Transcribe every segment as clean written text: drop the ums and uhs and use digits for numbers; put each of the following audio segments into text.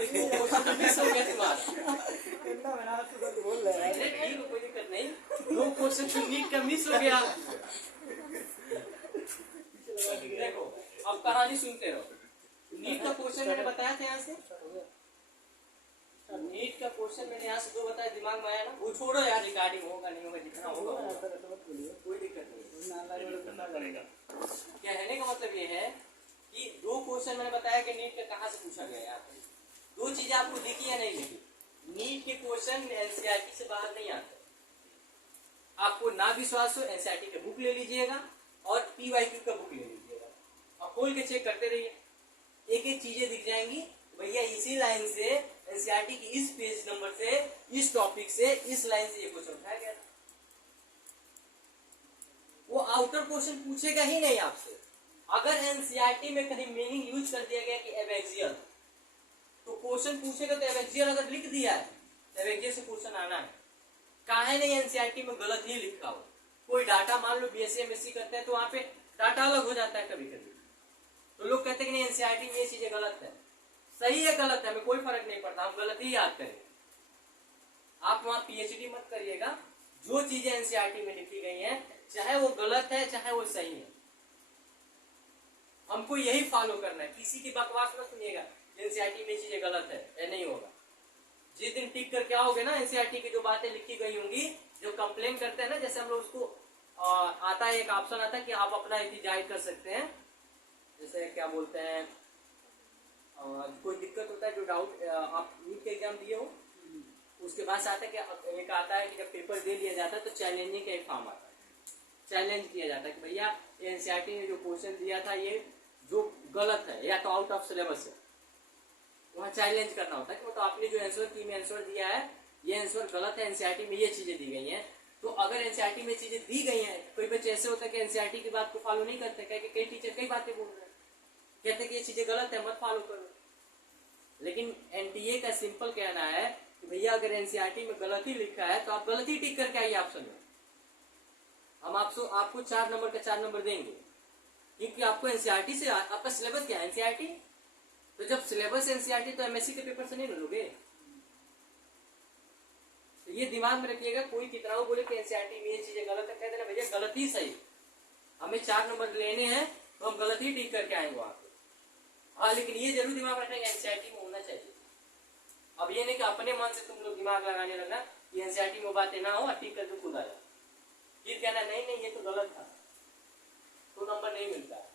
देखो question miss हो गया तुम्हारा। इतना मेहनत से तो बोल रहा है। अरे ठीक है, कोई दिक्कत नहीं। 2 क्वेश्चन तो नीट का मिस हो गया। देखो अब कहानी सुनते रहो। नीट का क्वेश्चन मैंने बताया था यहाँ से, नीट का क्वेश्चन मैंने यहाँ से 2 बताया, दिमाग में आया ना? वो छोड़ो यार, रिकॉर्डिंग होगा नहीं होगा, जितना होगा कोई दिक्कत नहीं। कहने का मतलब ये है कि 2 क्वेश्चन मैंने बताया कि नीट का कहाँ से पूछा गया यार। 2 चीजें आपको दिखी या नहीं दिखी? नीट के क्वेश्चन एनसीईआरटी से बाहर नहीं आते। आपको ना विश्वास हो एनसीईआरटी का बुक ले लीजिएगा और पीवाईक्यू का बुक ले लीजिएगा और खोल के चेक करते रहिए, एक एक चीजें दिख जाएंगी। भैया इसी लाइन से एनसीईआरटी की इस पेज नंबर से, इस टॉपिक से, इस लाइन से ये क्वेश्चन उठाया गया था। वो आउटर क्वेश्चन पूछेगा ही नहीं आपसे। अगर एनसीईआरटी में कहीं मीनिंग यूज कर दिया गया कि एबैक्सियल, तो क्वेश्चन पूछेगा तो एबैक्सियल अगर लिख दिया है तो एबैक्सियल से क्वेश्चन आना है। काहे नहीं एनसीईआरटी में गलत ही लिखा हो। कोई डाटा मान लो बीएससी एमएससी करते हैं तो वहां पे डाटा अलग हो जाता है कभी कभी, तो लोग कहते हैं कि नहीं एनसीईआरटी में ये चीजें गलत है। सही है गलत है, हमें कोई फर्क नहीं पड़ता, हम गलत ही याद करें। आप वहां पीएचडी मत करिएगा। जो चीजें एनसीईआरटी में लिखी गई हैं, चाहे वो गलत है चाहे वो सही है, हमको यही फॉलो करना है। किसी की बकवास मत सुनिएगा एनसीईआरटी में चीजें गलत है, ये नहीं होगा। जिस दिन टिक करके आओगे ना, एनसीईआरटी की जो बातें लिखी गई होंगी, जो कंप्लेन करते हैं ना, जैसे हम लोग उसको आता है एक ऑप्शन आता है कि आप अपना एहतिजाज कर सकते हैं। जैसे क्या बोलते हैं, कोई दिक्कत होता है, जो डाउट आप नीट के एग्जाम दिए हो, उसके बाद आता है कि एक आता है कि जब पेपर दे दिया जाता है तो चैलेंजिंग का एक फॉर्म आता है। चैलेंज किया जाता है कि भैया एनसीईआरटी ने जो क्वेश्चन दिया था ये जो गलत है या तो आउट ऑफ सिलेबस है, वहाँ चैलेंज करना होता है कि मतलब आपने जो आंसर की में आंसर दिया है ये आंसर गलत है, एनसीईआरटी में ये चीजें दी गई हैं। तो अगर एनसीईआरटी में चीजें दी गई हैं, कोई बच्चे ऐसे होता है कि एनसीईआरटी की बात को फॉलो नहीं करते, कई टीचर कई बातें बोल रहे हैं, कहते हैं कि ये चीजें गलत है मत फॉलो करो। लेकिन एनटीए का सिंपल कहना है कि भैया अगर एनसीईआरटी में गलत ही लिखा है तो आप गलत ही टिक करके आइए ऑप्शन में। हम आपको 4 नंबर का 4 नंबर देंगे, क्योंकि आपको एनसीईआरटी से, आपका सिलेबस क्या है एनसीईआरटी, तो जब सिलेबस एनसीईआरटी तो एमएससी के पेपर से नहीं लोगे। तो ये दिमाग में रखिएगा, कोई कितना वो बोले कि एनसीईआरटी में ये चीजें गलत है, कह देना भैया गलत ही सही, हमें 4 नंबर लेने हैं तो हम गलत ही टिक करके आएंगे वहां पे। हाँ, लेकिन ये जरूर दिमाग रखना है एनसीईआरटी में होना चाहिए। अब ये नहीं कि अपने मन से तुम लोग दिमाग लगाने लगना कि एनसीईआरटी में बातें ना हो, टिक करके खुद आ जाए, फिर कहना नहीं नहीं ये तो गलत था, तो नंबर नहीं मिलता है।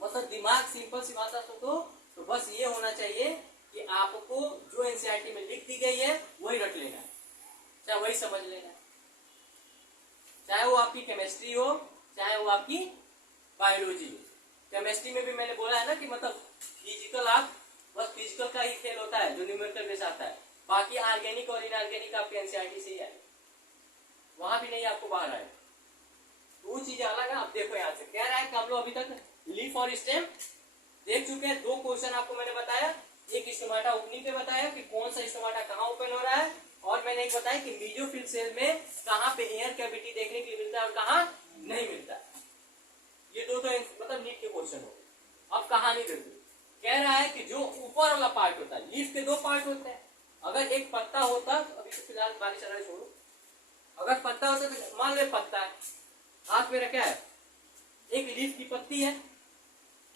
मतलब दिमाग सिंपल सी भाषा सोचो तो बस ये होना चाहिए कि आपको जो एनसीईआरटी में लिख दी गई है वही रट लेना है, चाहे वही समझ लेना है, चाहे वो आपकी केमिस्ट्री हो चाहे वो आपकी बायोलॉजी हो। केमिस्ट्री में भी मैंने बोला है ना कि मतलब फिजिकल, आप बस फिजिकल का ही खेल होता है जो न्यूमेरिकल बेस आता है, बाकी ऑर्गेनिक और इनऑर्गेनिक आपके एनसीईआरटी से ही आए, वहां भी नहीं आपको बाहर आए, तो वो चीज अलग है। आप देखो यहाँ से कह रहा है कि हम लोग अभी तक लीफ और स्टेम देख चुके हैं। 2 क्वेश्चन आपको मैंने बताया, एक स्टोमाटा ओपनिंग पे बताया कि कौन सा स्टोमाटा कहाँ ओपन हो रहा है, और मैंने एक बताया कि मीजोफिल सेल में कहाँ पे एयर कैविटी देखने के लिए मिलता है और कहाँ नहीं मिलता है। ये 2 तो मतलब नीट के क्वेश्चन हो। अब कहानी देखो, कह रहा है कि जो ऊपर वाला पार्ट होता है, लीफ के 2 पार्ट होते हैं। अगर एक पत्ता होता, अभी तो फिलहाल बारिश चल रहा है छोड़ो, अगर पत्ता होता तो मान लो पत्ता है, हाथ में रखा है, एक लीफ की पत्ती है,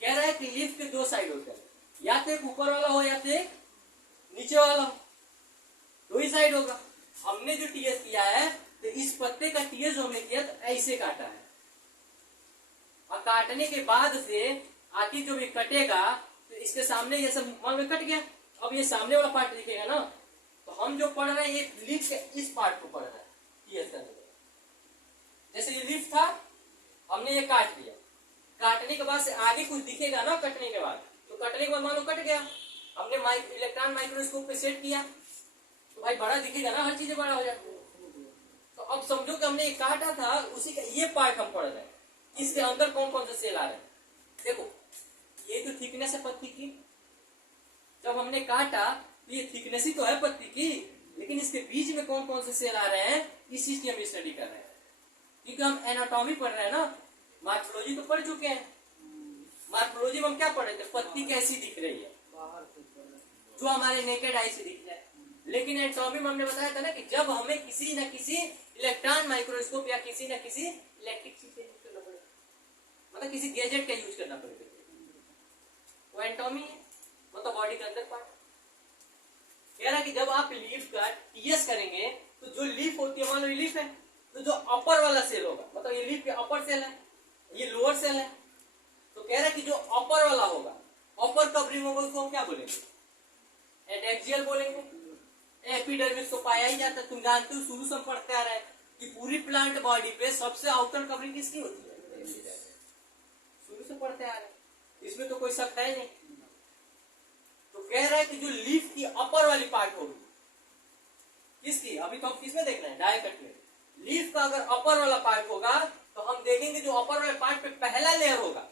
कह रहा है कि लीफ के 2 साइड होते हैं, या तो एक ऊपर वाला हो या तो एक नीचे वाला हो, 2 ही साइड होगा। हमने जो टीएस किया है तो इस पत्ते का टीएस जो हमने किया तो ऐसे काटा है, और काटने के बाद से आखिर जो भी कटेगा तो इसके सामने ये सब मान लो कट गया, अब ये सामने वाला पार्ट दिखेगा ना, तो हम जो पढ़ रहे हैं ये लीफ के इस पार्ट को पढ़ रहे हैं टीएस का। जैसे ये लीफ था, हमने ये काट दिया, काटने के बाद से आगे कुछ दिखेगा ना कटने के बाद, तो कटने के बाद मान लो कट गया, हमने इलेक्ट्रॉन माइक्रोस्कोप पे सेट किया तो भाई बड़ा दिखेगा ना, हर चीजें बड़ा हो जाती है। तो अब समझो कि हमने ये काटा था, उसी का ये पार्ट हम पढ़ रहे हैं, इसके अंदर कौन कौन से सेल आ रहे हैं। देखो ये तो थिकनेस है पत्ती की, जब हमने काटा तो ये थिकनेस ही तो है पत्ती की, लेकिन इसके बीच में कौन कौन से सेल आ रहे हैं इस चीज की हम स्टडी कर रहे हैं, क्योंकि हम एनाटॉमी पढ़ रहे हैं ना। मार्फोलॉजी तो पढ़ चुके हैं, मार्फोलॉजी में हम क्या पढ़ रहे थे, पत्ती कैसी दिख रही है, जो हमारे नेकेड आई से दिख जाए। लेकिन एटॉमी में हमने बताया था ना कि जब हमें किसी न किसी इलेक्ट्रॉन माइक्रोस्कोप या किसी न किसी इलेक्ट्रिक चीज का यूज करना पड़ेगा, मतलब किसी गैजेट का यूज करना पड़ेगा, वो एटॉमी है, मतलब बॉडी का अंदर पार्ट। कह रहा है कि जब आप लीफ का टीएस करेंगे तो जो लीफ होती है, मान लो लीफ है, तो जो अपर वाला सेल होगा, मतलब ये लीफ के अपर सेल है, ये लोअर सेल है, तो कह रहा है कि जो अपर वाला होगा, अपर कवरिंग होगा, उसको हम क्या बोलेंगे? एडैक्सियल बोलेंगे। एपिडर्मिस तो पाया ही जाता है, तुम जानते हो, शुरू से हम पढ़ते आ रहे हैं कि पूरी प्लांट बॉडी पे सबसे आउटर कवरिंग किसकी होती है? शुरू से पढ़ते आ रहे हैं, इसमें तो कोई शक है नहीं। तो कह रहा है कि जो लीफ की अपर वाली पार्ट होगी, किसकी? अभी तो हम किसमें देख रहे हैं? डायकट में। लीफ का अगर अपर वाला पार्ट होगा तो हम देखेंगे जो अपर वाले पार्ट पे पहला लेयर होगा,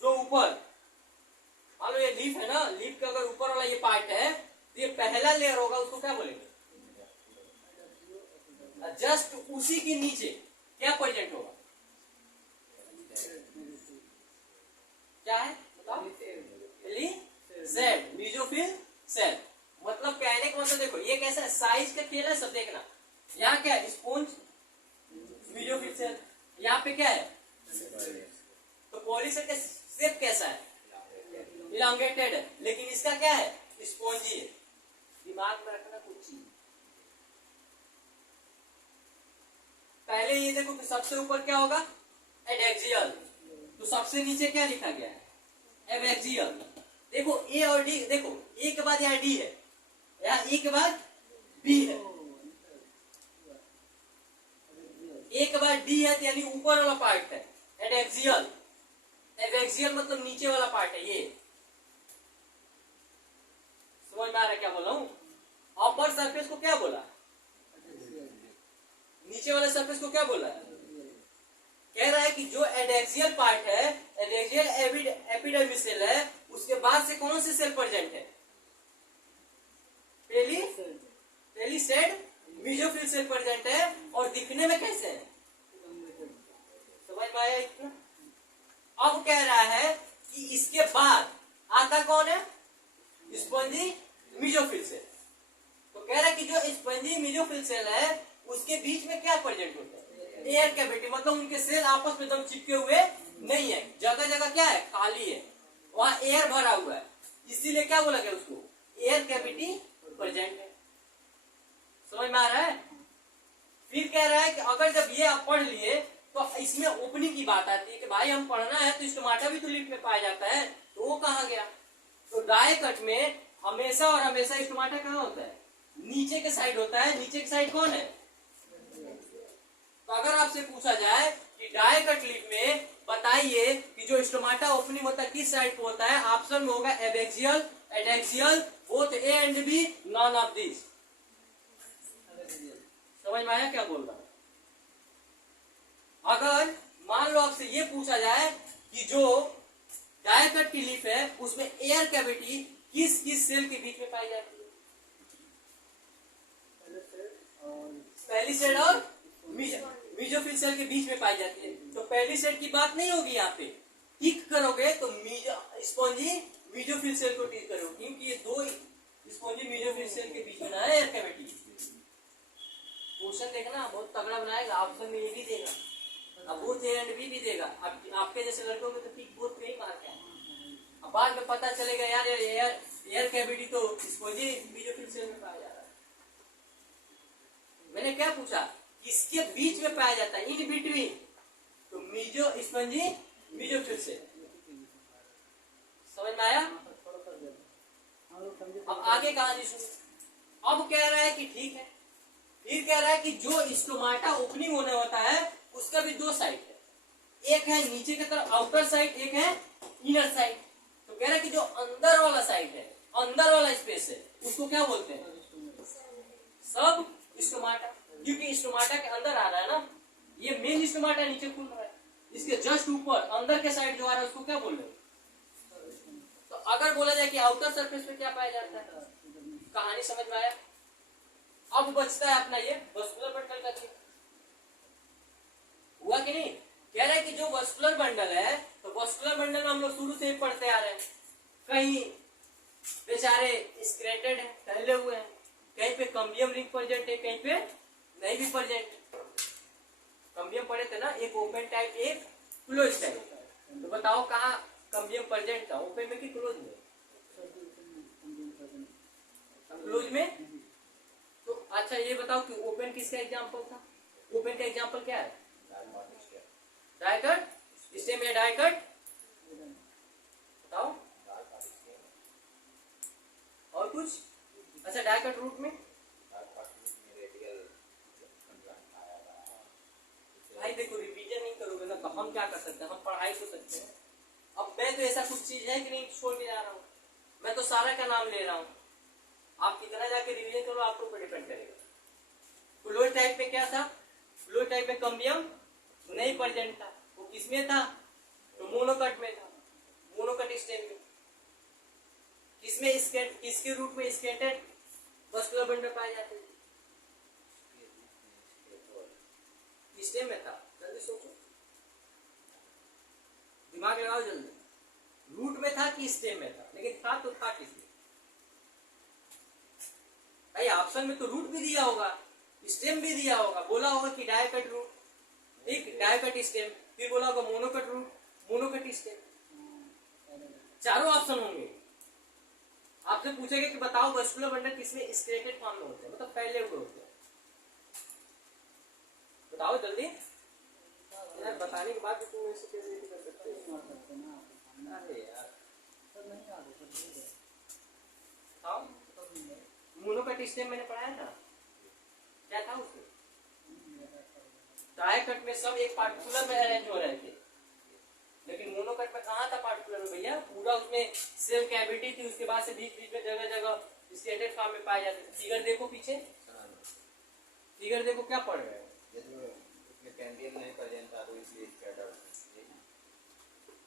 जो ऊपर, मान लो ये लीफ है ना, लीफ का अगर ऊपर वाला ये पार्ट है तो ये पहला लेयर होगा, उसको क्या बोलेंगे? जस्ट उसी के नीचे क्या प्रेजेंट होगा? क्या है बताओ? Cell, mesophyll cell. मतलब कहने का मतलब देखो, ये कैसा है, साइज का खेल है सब, देखना। यहाँ क्या है? Sponge, mesophyll cell. यहाँ पे क्या है? तो पॉलीसेल का शेप कैसा है? इलांगेटेड है, लेकिन इसका क्या है? स्पॉन्जी है। दिमाग में रखना कुछ चीज। पहले ये देखो कि सबसे ऊपर क्या होगा? एडैक्सियल। तो सबसे नीचे क्या लिखा गया है? एबैक्सियल। देखो ए और डी, देखो ए के बाद यहाँ डी है, यहाँ ए के बाद बी है, ए के बाद डी है, यानी ऊपर वाला पार्ट है एडैक्सियल। एबैक्सियल मतलब नीचे वाला पार्ट है ये। समझ में आ रहा है क्या बोला हूं? अपर सरफेस को क्या बोला? नीचे वाले सरफेस को क्या बोला? कह रहा है कि जो एडैक्सियल पार्ट है, एडैक्सियल एपिडर्मिस सेल है, उसके बाद से कौन से सेल प्रेजेंट है? पेलीसेड मीजोफिल सेल प्रेजेंट है, और दिखने में कैसे है? समझ में आया इतना? अब कह रहा है कि इसके बाद आता कौन है? Spongy mesophyll cell. तो कह रहा है कि जो स्पंजी मीजोफिल सेल है, उसके बीच में क्या प्रेजेंट होता है? एयर कैविटी, मतलब उनके सेल आपस में एकदम चिपके हुए नहीं है, जगह जगह क्या है? खाली है, वहां एयर भरा हुआ है, इसीलिए क्या बोला गया उसको? एयर कैविटी प्रेजेंट है। समझ में आ रहा है? फिर कह रहा है कि अगर जब ये आप पढ़ लिए तो इसमें ओपनिंग की बात आती है कि भाई हम पढ़ना है तो स्टोमाटा भी तो लीफ में पाया जाता है, तो वो कहा गया? तो डायकट में हमेशा और हमेशा स्टोमाटा कहाँ होता है? नीचे के साइड होता है। नीचे की साइड कौन है? तो अगर आपसे पूछा जाए कि डायकट लीफ में बताइए कि जो स्टोमाटा ओपनिंग होता है किस साइड पे होता है, ऑप्शन में होगा abaxial, adaxial, both A and B, none of this. समझ में आया क्या बोल रहा है? अगर मान लो आपसे ये पूछा जाए कि जो डायकट की लीफ है उसमें एयर कैविटी किस किस सेल के बीच में पाई जाती है? पेलीसेड और मीजोफिल सेल के बीच में पाई जाती है। तो पेलीसेड की बात नहीं होगी यहाँ पे, टिक करोगे तो स्पॉन्जी मीजोफिल सेल को टिक करोगे, क्योंकि ये दो स्पॉन्जी मीजोफिल सेल के बीच में ना है एयर कैविटी। क्वेश्चन देखना बहुत तगड़ा बनाएगा, ऑप्शन में ये भी देगा, अब बोथ ए एंड बी भी देगा। आपके जैसे लड़कों में तो टिक बोथ पे ही मार के, अब बाद में पता चलेगा यार एयर कैविटी तो स्पॉन्जी मीजोफिल सेल में पाया जा रहा है। मैंने क्या पूछा? किसके बीच में पाया जाता है? In between. तो मीजो स्पंजी मीजोफिल सेल। समझ में आया? अब आगे कहानी सुनो। अब कह रहा है कि ठीक है, फिर कह रहा है कि जो स्टोमाटा ओपनिंग होने होता है उसका भी दो साइड है, एक है नीचे की तरफ आउटर साइड, एक है इनर साइड। तो कह रहा है कि जो अंदर वाला साइड है, अंदर वाला स्पेस है, उसको क्या बोलते हैं? सब स्टोमाटा, क्योंकि स्टोमाटा के अंदर आ रहा है ना, ये मेन स्टोमाटा नीचे खुल रहा है, इसके जस्ट ऊपर अंदर के साइड जो आ रहा है उसको क्या बोल रहे हैं? तो अगर बोला जाए कि आउटर सरफेस पे क्या पाया जाता है, कहानी समझ में आया? अब बचता है अपना ये वस्कुलर बंडल का चीज, हुआ कि नहीं? कह रहा है कि जो वस्कुलर बंडल है, तो वस्कुलर बंडल में हम लोग शुरू से ही पढ़ते आ रहे हैं, कहीं सारे स्क्रेटेड है, फैले हुए हैं, कहीं पे कम्बियम रिंग प्रेजेंट है, कहीं पे नहीं भी प्रेजेंट। कम्बियम पढ़े थे ना, एक ओपन टाइप एक क्लोज टाइप। तो बताओ कहाँ कम्बियम प्रेजेंट था, ओपन में कि क्लोज में? क्लोज में। तो अच्छा ये बताओ कि ओपन किसका एग्जांपल था? ओपन का एग्जांपल क्या है? डाइकट स्टेम या डाइकट, बताओ। और कुछ? अच्छा डाइकट रूट में भाई देखो रिवीजन नहीं करोगे ना तो हम क्या कर सकते हैं, हम पढ़ाई तो सकते हैं। अब मैं तो ऐसा कुछ चीज है कि नहीं छोड़ के जा रहा हूँ, मैं तो सारा का नाम ले रहा हूँ। आप कितना जाके रिवीजन करो आपके ऊपर डिपेंड करेगा। क्लोज टाइप में क्या था? क्लोज टाइप में कम्बियम नहीं प्रेजेंट था, वो किसमें था? तो मोनोकट में था, मोनोकट स्टेम में। किसमें स्केट, किसके रूट में स्केटेड वस्कुलर बंडल पाए जाते थे? स्टेम में था। जल्दी सोचो, दिमाग लगाओ जल्दी। रूट में था कि स्टेम में था? लेकिन था तो था किसमें? भाई ऑप्शन में तो रूट भी दिया होगा, स्टेम भी दिया होगा, बोला होगा कि डाइकट रूट, ठीक, डाइकट स्टेम, फिर बोला होगा मोनोकट रूट, मोनोकट स्टेम। चारों ऑप्शन होंगे। आपसे पूछेगा कि बताओ वस्कुलर बंडल किसमें स्केलेटेड फॉर्म में होते हैं, मतलब फैले हुए होते हैं? बताओ जल्दी। यार बताने के बाद भी तुम ऐसे कैसे नहीं कर सकते? अरे यार बताओ। मोनोकट स्टेम मैंने पढ़ाया था, क्या था उसमें? डाइकट में सब एक पार्टिकुलर में अरेंज हो रहे थे, लेकिन मोनोकट में कहाँ था पार्टिकुलर में भैया? पूरा उसमें सेल कैविटी थी, उसके बाद से बीच बीच में जगह जगह स्केटेड फॉर्म में पाए जाते थे। फिगर देखो पीछे, फिगर देखो क्या पढ़ रहे हो? नहीं प्रेजेंट था तो इसलिए स्कैटर।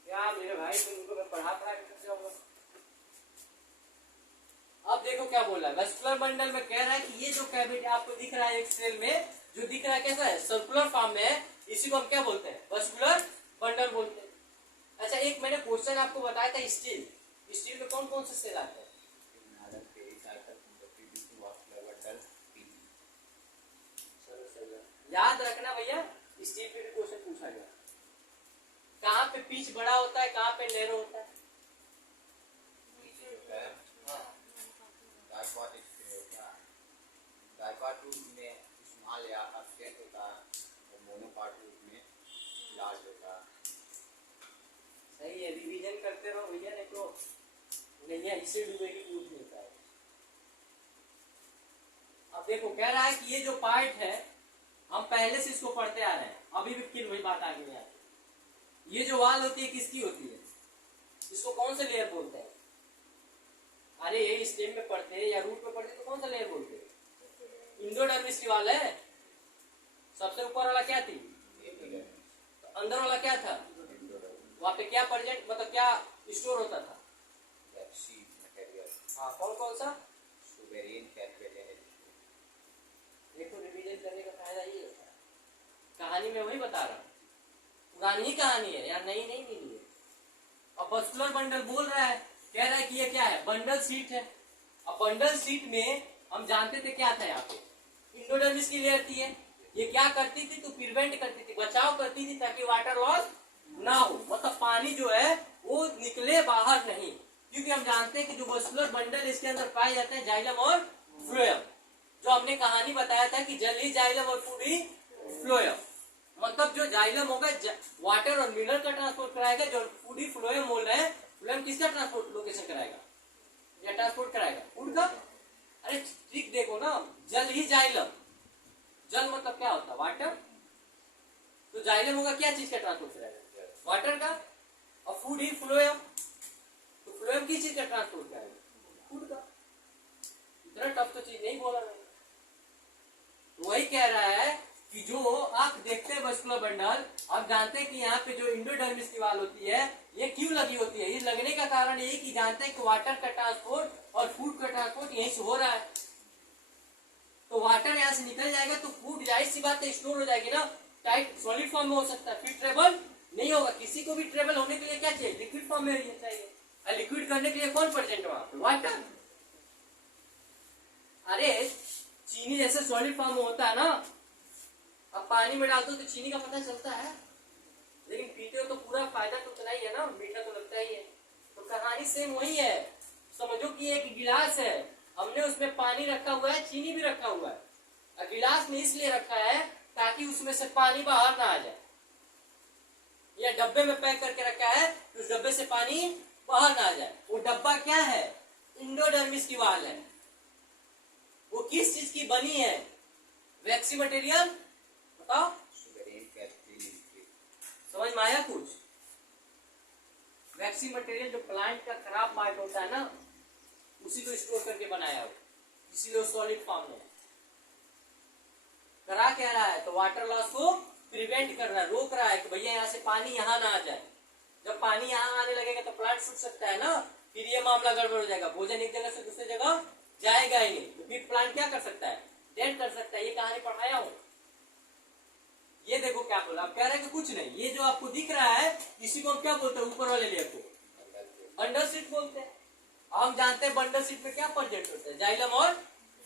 क्या मेरे भाई तुमको मैं पढ़ा के थक जाऊंगा। अब देखो क्या बोला, वस्कुलर बंडल में कह रहा है कि ये जो कैविटी आपको दिख रहा है एक सेल में, जो दिख रहा है कैसा है? सर्कुलर फॉर्म में है, इसी को हम क्या बोलते हैं? वस्कुलर बंडल बोलते हैं। अच्छा एक मैंने क्वेश्चन आपको बताया था, स्टील, स्टील में कौन कौन से सेल आते हैं? याद रखना भैया, स्टील पे भी क्वेश्चन पूछा गया। कहाँ पे पिच बड़ा होता है, कहाँ पे नैरो होता है? डाइकॉट रूट में स्मॉल या अपसेट होता है और मोनोकॉट रूट में लार्ज होता है। सही है, रिवीजन करते रहो भैया, नहीं तो नैया इससे डूबेगी, पूछ नहीं पाएगी। अब देखो कह रहा है कि ये जो पार्ट है हम पहले से इसको पढ़ते आ रहे हैं, अभी भी फिर वही बात आगे में आती है। ये जो वाल होती है किसकी होती है? इसको कौन सा लेयर बोलते हैं? अरे ये स्टेम में पढ़ते हैं या रूट में पढ़ते तो कौन सा लेयर बोलते हैं? इंडोडर्मिस की वाल है। सबसे ऊपर वाला क्या थी? तो अंदर वाला क्या था? वहां पे क्या प्रेजेंट, मतलब क्या स्टोर होता था? हाँ कौन कौन सा? देखो रिवीजन करने का फायदा ये होता है, कहानी में वही बता रहा हूँ, पुरानी ही कहानी है यार, नई नहीं मिली है। अब वस्कुलर बंडल बोल रहा है, कह रहा है कि ये क्या है? बंडल सीट है। अब बंडल सीट में हम जानते थे क्या था, यहाँ पे इंडोडर्मिस की लेयर थी। ये क्या करती थी? तो प्रिवेंट करती थी, बचाव करती थी ताकि वाटर लॉस ना हो, मतलब पानी जो है वो निकले बाहर नहीं। क्योंकि हम जानते हैं कि जो वस्कुलर बंडल इसके अंदर पाए जाते हैं जाइलम और फ्लोएम, जो हमने कहानी बताया था कि जल ही जाइलम और फूड ही फ्लोएम, मतलब जो जाइलम होगा वाटर और मिनरल का ट्रांसपोर्ट कराएगा, जो फूड ही फ्लोएम बोल रहे हैं, फ्लोएम किसका ट्रांसपोर्ट लोकेशन कराएगा या ट्रांसपोर्ट कराएगा? फूड का। अरे ठीक देखो ना, जल ही जाइलम, जल मतलब क्या होता है? वाटर। तो जाइलम होगा क्या चीज का ट्रांसपोर्ट कराएगा? वाटर का। और फूड ही फ्लोएम, तो फ्लोएम किस चीज का ट्रांसपोर्ट कराएगा? फूड का। इतना टफ तो चीज नहीं बोला मैंने। वही कह रहा है कि जो आप देखते हैं वस्कुलर बंडल, आप जानते हैं कि यहाँ पे जो इंडोडर्मिस की वाल होती है ये क्यों लगी होती है? ये लगने का कारण ये कि जानते हैं कि वाटर का ट्रांसपोर्ट और फूड का ट्रांसपोर्ट यहीं से हो रहा है। तो वाटर यहाँ से निकल जाएगा तो फूड जाहिर सी बात है स्टोर हो जाएगी ना, टाइट सॉलिड फॉर्म में हो सकता है, फिर ट्रेबल नहीं होगा। किसी को भी ट्रेबल होने के लिए क्या चाहिए? लिक्विड फॉर्म में चाहिए। लिक्विड करने के लिए कौन प्रेजेंट है वहां पे? वाटर। अरे चीनी जैसे सॉलिड फॉर्म में होता है ना, अब पानी में डालते हो तो चीनी का पता चलता है, लेकिन पीते हो तो पूरा फायदा तो उतना ही है ना, मीठा तो लगता ही है। तो कहानी सेम वही है। समझो कि एक गिलास है, हमने उसमें पानी रखा हुआ है, चीनी भी रखा हुआ है। और गिलास में इसलिए रखा है ताकि उसमें से पानी बाहर ना आ जाए, या डब्बे में पैक करके रखा है तो उस डब्बे से पानी बाहर ना आ जाए। वो डब्बा क्या है? इंडोडर्मिस की वाल है। वो किस चीज की बनी है? वैक्सी मटेरियल, बताओ। सुगरेन कैपिटल समझ में आया कुछ? वैक्सी मटेरियल जो प्लांट का खराब पार्ट होता है ना, उसी को स्टोर करके बनाया हो, इसीलिए सॉलिड फॉर्म में करा क्या रहा है, तो वाटर लॉस को प्रिवेंट कर रहा है, रोक रहा है कि भैया यहाँ से पानी यहाँ ना आ जाए। जब पानी यहाँ आने लगेगा तो प्लांट सूख सकता है ना, फिर ये मामला गड़बड़ हो जाएगा, भोजन एक जगह से दूसरी जगह जाएगा ही नहीं, तो फिर प्लांट क्या कर सकता है? डेड कर सकता है। ये कहानी पढ़ाया हूं। ये देखो क्या बोला, आप कह रहे हैं कि कुछ नहीं, ये जो आपको दिख रहा है इसी को हम क्या बोलते हैं? ऊपर वाले लेयर को बंडल सीट बोलते हैं। हम जानते हैं बंडल सीट में क्या प्रेजेंट होता है? जाइलम और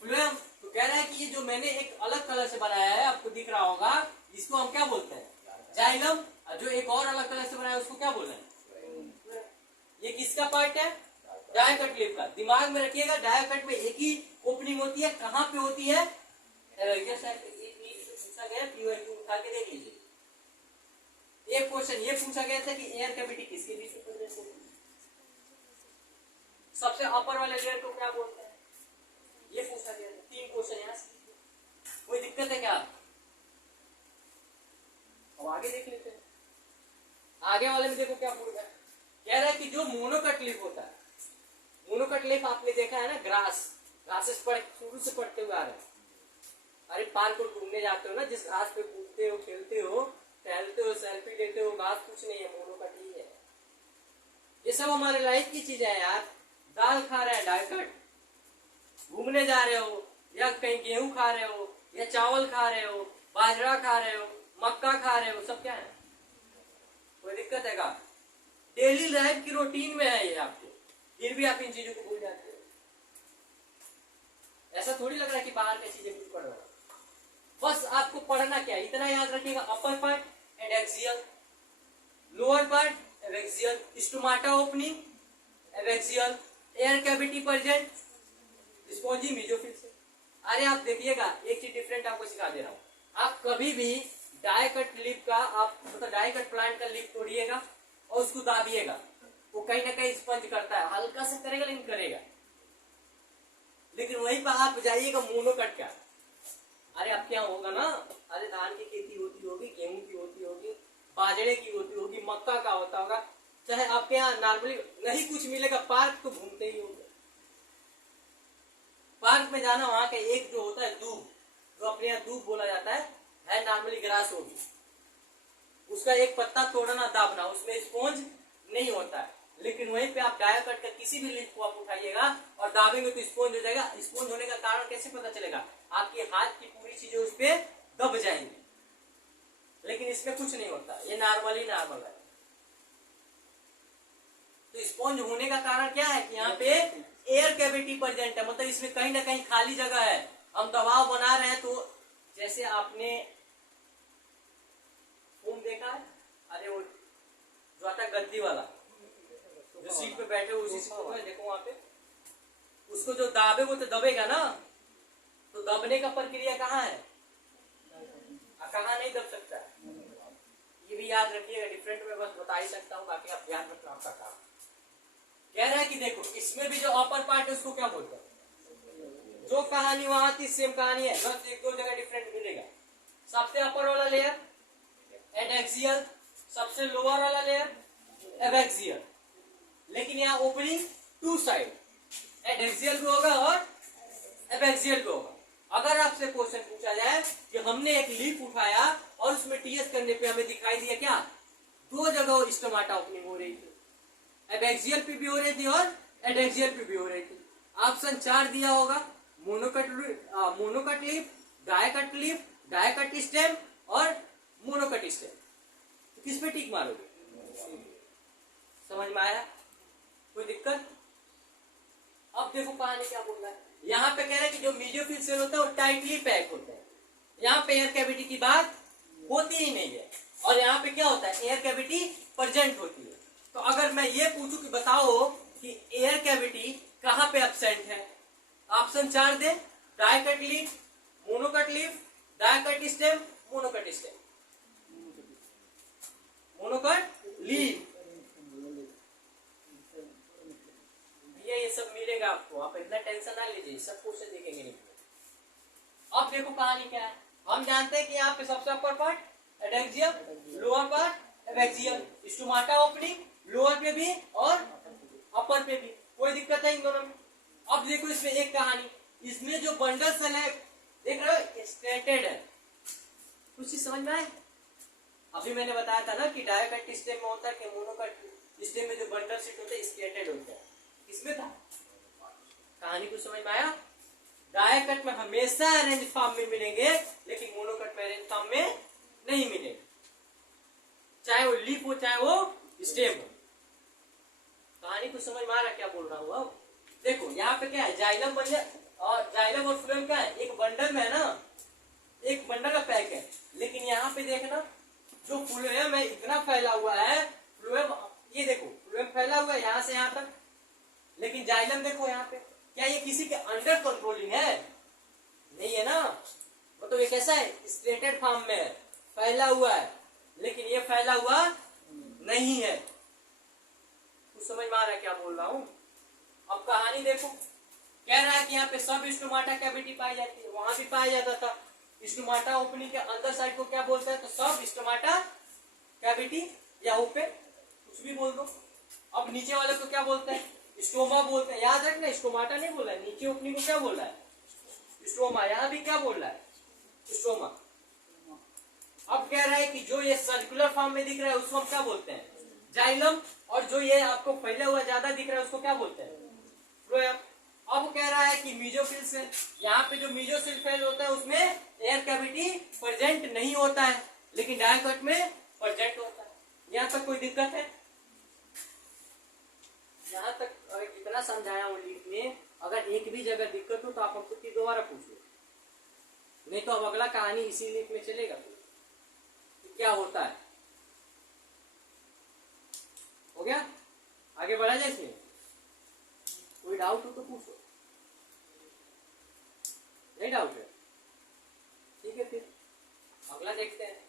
फ्लोएम। तो कह रहा है कि ये जो मैंने एक अलग कलर से बनाया है, आपको दिख रहा होगा, इसको हम क्या बोलते हैं? जाइलम। जो एक और अलग कलर से बनाया है उसको क्या बोल रहे हैं? ये किसका पार्ट है? डायकट लीफ का। दिमाग में रखिएगा, डायकट में एक ही ओपनिंग होती है। कहाँ पे होती है? पूछा गया, PYQ उठा के देख लीजिए। एक क्वेश्चन ये पूछा गया था कि एयर कैविटी किसके बीच में प्रेजेंट होती है? सबसे अपर वाले लेयर को क्या बोलते हैं? ये पूछा गया था। 3 क्वेश्चन यहाँ से। कोई दिक्कत है क्या? अब आगे देख लेते हैं। आगे वाले में देखो क्या पूछ रहा है। कह रहा है कि जो मोनोकट लीफ होता है, मोनोकट लीफ आपने देखा है ना, ग्रासेस पर शुरू से पढ़ते हुए आ रहे हैं। अरे पार्क को घूमने जाते हो ना, जिस घास पे कूदते हो, खेलते हो, टहलते हो, सेल्फी लेते हो, घास कुछ नहीं है, मोनोकट ही है। ये सब हमारे लाइफ की चीजें हैं यार। दाल खा रहे हैं डायकट, घूमने जा रहे हो, या कहीं गेहूं खा रहे हो, या चावल खा रहे हो, बाजरा खा रहे हो, मक्का खा रहे हो, सब क्या है? कोई दिक्कत है क्या? डेली लाइफ की रूटीन में है ये आपको, फिर भी आप इन चीजों को भूल जाते हो। ऐसा थोड़ी लग रहा है कि बाहर की चीजें कुछ पढ़ रहा है। बस आपको पढ़ना क्या है, इतना याद रखिएगा। Upper part adaxial, lower part abaxial, stomata opening abaxial, air cavity present, spongy mesophyll से। अरे आप देखिएगा, एक चीज डिफरेंट आपको सिखा दे रहा हूं। आप कभी भी डायकट लीफ का, आप मतलब डायकट प्लांट का लीफ तोड़िएगा और उसको दाबिएगा, वो कहीं ना कहीं स्पंज करता है, हल्का सा करेगा लेकिन करेगा। लेकिन वहीं पर आप जाइएगा मोनोकट का, अरे अब क्या होगा ना, अरे धान की खेती होती होगी, गेहूं की होती होगी, बाजरे की होती होगी, मक्का का होता होगा, चाहे आपके यहाँ नॉर्मली नहीं कुछ मिलेगा, पार्क तो घूमते ही होंगे। पार्क में जाना, वहां का एक जो होता है दूब, जो अपने यहाँ दूब बोला जाता है नॉर्मली ग्रास होगी, उसका एक पत्ता तोड़ना, दाबना, उसमें स्पॉन्ज नहीं होता है। लेकिन वहीं पे आप डायकट का किसी भी लीफ को आप उठाइएगा और दाबेंगे तो स्पॉन्ज हो जाएगा। स्पॉन्ज होने का कारण कैसे पता चलेगा? आपके हाथ की पूरी चीजें उस पे दब जाएंगी, लेकिन इसमें कुछ नहीं होता, ये नॉर्मल है। तो स्पॉन्ज होने का कारण क्या है कि यहाँ पे एयर कैविटी प्रेजेंट है, मतलब इसमें कहीं ना कहीं खाली जगह है। हम दबाव बना रहे हैं, तो जैसे आपने फोम देखा है, अरे वो जो आता है गद्दी वाला, जो सीट पे बैठे हो उसी सीट पे देखो, वहां पे उसको जो दाबे वो तो दबेगा ना, तो दबने का प्रक्रिया कहाँ है, कहाँ नहीं दब सकता है। ये भी याद रखिएगा, डिफरेंट में बस बता ही सकता हूँ, बाकी आप ध्यान रखना आपका काम। कह रहा है कि देखो इसमें भी जो अपर पार्ट है उसको क्या बोलते हैं? जो कहानी वहां थी सेम कहानी है, बस 1-2 जगह डिफरेंट मिलेगा। सबसे अपर वाला लेयर एडेक्सियल, सबसे लोअर वाला लेयर एवेक्सियल। लेकिन यहाँ ओपनिंग 2 साइड, एडेक्सियल भी होगा और एवेक्सियल भी होगा। अगर आपसे क्वेश्चन पूछा जाए कि हमने एक लीफ उठाया और उसमें टीएस करने पे हमें दिखाई दिया क्या, 2 जगह स्टोमाटा ओपनिंग हो रही थी, एबैक्सियल पे भी हो रही थी और एडेक्सियल पे भी हो रही थी। ऑप्शन 4 दिया होगा, मोनोकट लीफ, डायकट लीफ, डायकट स्टेम और मोनोकट स्टेम। तो किस पे टिक मारोगे? समझ में आया? कोई दिक्कत? अब देखो कहानी क्या बोल रहा है, यहाँ पे कह रहा है कि जो मीजोफिल सेल होता है वो टाइटली पैक होते हैं, यहाँ पे एयर कैविटी की बात होती ही नहीं है, और यहाँ पे क्या होता है, एयर कैविटी प्रेजेंट होती है। तो अगर मैं ये पूछूं कि बताओ कि एयर कैविटी कहाँ पे एब्सेंट है, ऑप्शन 4 दे, dicot leaf, monocot leaf, dicot stem, monocot stem, monocot leaf. भैया ये सब मिलेगा आपको, आप इतना टेंशन ना लीजिए, सब क्वेश्चन देखेंगे नहीं। अब देखो कहानी क्या है, हम जानते हैं कि यहाँ पे सबसे upper part adaxial, lower part abaxial, stomata opening lower पे भी और अपर पे भी, कोई दिक्कत है इन दोनों में। अब देखो इसमें एक कहानी, इसमें जो बंडल सेल है देख रहे हो स्ट्रेटेड है, कुछ चीज समझ में आए? अभी मैंने बताया था ना कि डायकट स्टेम में होता है कि मोनोकट स्टेम में जो बंडल सेट होता है स्ट्रेटेड होता है, इसमें था कहानी कुछ समझ में आया? डायकट में हमेशा अरेंज फॉर्म में मिलेंगे, लेकिन मोनोकट में अरेंज फॉर्म में नहीं मिलेंगे, चाहे वो लीफ हो चाहे वो स्टेम हो। कहानी कुछ समझ में आ रहा क्या बोल रहा हूँ? अब देखो यहाँ पे क्या है, जाइलम बंडल और जाइलम और फ्लोएम क्या है, एक बंडल में है ना, एक बंडल का पैक है, लेकिन यहाँ पे देखना जो फ्लोएम है इतना फैला हुआ है, फ्लोएम ये देखो फ्लोएम फैला हुआ है यहाँ से यहाँ तक, लेकिन जाइलम देखो यहाँ पे, क्या ये किसी के अंडर कंट्रोलिंग है? नहीं है ना, मतलब ये कैसा है, स्ट्रेटेड फॉर्म में है, फैला हुआ है, लेकिन ये फैला हुआ नहीं है। कुछ समझ में आ रहा है क्या बोल रहा हूं? अब कहानी देखो, कह रहा है कि यहाँ पे सब स्टोमाटा कैविटी पाई जाती है, वहां भी पाया जाता था। स्टोमाटा ओपनिंग के अंदर साइड को क्या बोलते हैं, तो सब स्टोमाटा कैविटी या ओपे, कुछ भी बोल दो। अब नीचे वाले को क्या बोलते हैं, स्टोमा बोलते हैं, याद रखना स्टोमाटा नहीं बोल रहा है, नीचे ओपनिंग को क्या बोल रहा है, स्टोमा, यहाँ भी क्या बोल रहा है, स्टोमा। अब कह रहा है कि जो ये सर्कुलर फॉर्म में दिख रहा है उसको हम क्या बोलते हैं, जाइलम, और जो ये आपको फैला हुआ ज्यादा दिख रहा है उसको क्या बोलते हैं, फ्लोएम। अब कह रहा है कि मीजोफिल सेल, यहाँ पे जो मीजोफिल सेल होता है उसमें एयर कैविटी प्रेजेंट नहीं होता है, लेकिन डायकट में प्रेजेंट होता है। यहाँ तक कोई दिक्कत है? यहाँ तक कितना समझाया हूँ लीफ में, अगर एक भी जगह दिक्कत हो तो आप हमसे दोबारा पूछिए, नहीं तो अब अगला कहानी इसी लीफ में चलेगा कि क्या होता है। हो गया, आगे बढ़ा जाए इसमें? कोई डाउट हो तो पूछो, नहीं डाउट है ठीक है, फिर अगला देखते हैं।